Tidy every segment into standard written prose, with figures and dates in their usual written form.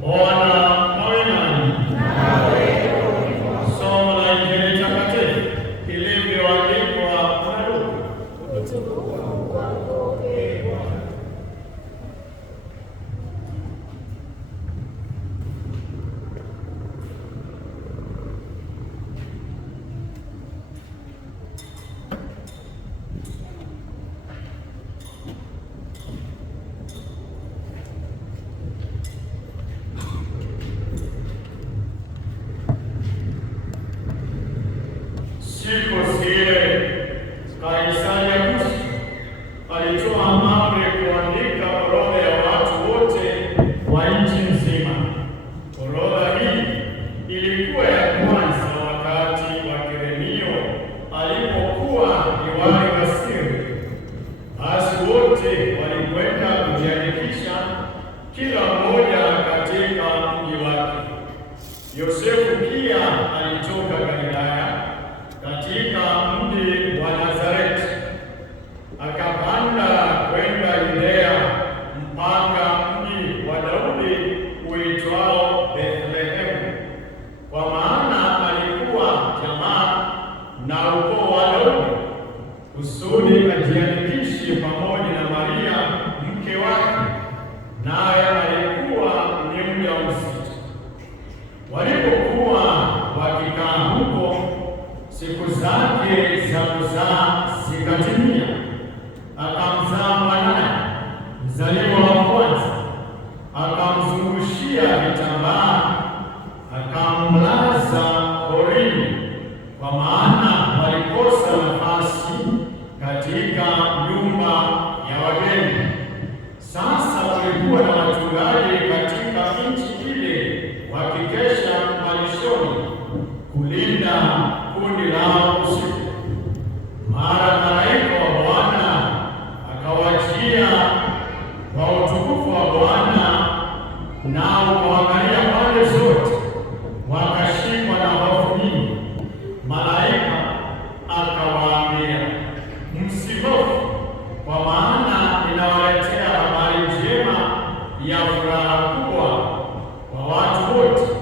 Bwana awe nanyi. Somo la Injili takatifu ilivyoandikwa na Luka. Siku zile Kaisari Augusto alitoa amri kuandika orodha ya watu wote wa nchi nzima. Orodha hii ilikuwa ya kwanza wakati wa Kirenio alipokuwa liwali wa Siria. Basi wote walikwenda kujiandikisha, kila mmoja katika mji wake. Yosefu pia alitoka Galilaya katika mji wa Nazareti, akapanda kwenda Yudea mpaka mji wa Daudi uitwao Bethlehemu, kwa maana alikuwa jamaa na ukoo wa Daudi, kusudi ajiandikishe pamoja na Maria mke wake, naye alikuwa ni mjamzito. Walipokuwa wakikaa huko, siku zake za kuzaa zikatimia, akamzaa mwanaye mzaliwa wa kwanza, akamzungushia vitambaa, akamlaza horini, kwa maana walikosa nafasi katika nyumba ya wageni. Sasa walikuwa na wachungaji katika nchi ile wakikesha malishoni kulinda kundi lao usiku. Mara malaika wa Bwana akawajia kwa utukufu wa Bwana, nao kuangalia pande zote, wakashikwa na hofu nyingi. Malaika akawaambia, msihofu, kwa maana ninawaletea habari njema ya furaha kubwa kwa watu wote.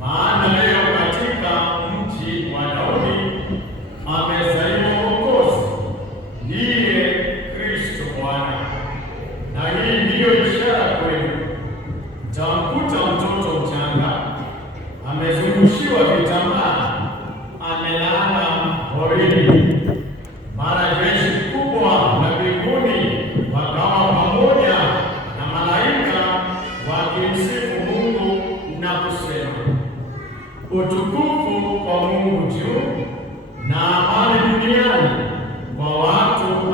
Maana leo katika mji wa Daudi amezaliwa Mwokozi, ndiye Kristo Bwana. Na hii ndiyo ishara kwenu, mtamkuta mtoto mchanga amezungushiwa vitambaa, amelala horini. Mara jeshi kubwa la mbinguni wakawa pamoja na malaika wakimsifu Mungu na kusema, utukufu kwa Mungu juu, na amani duniani kwa watu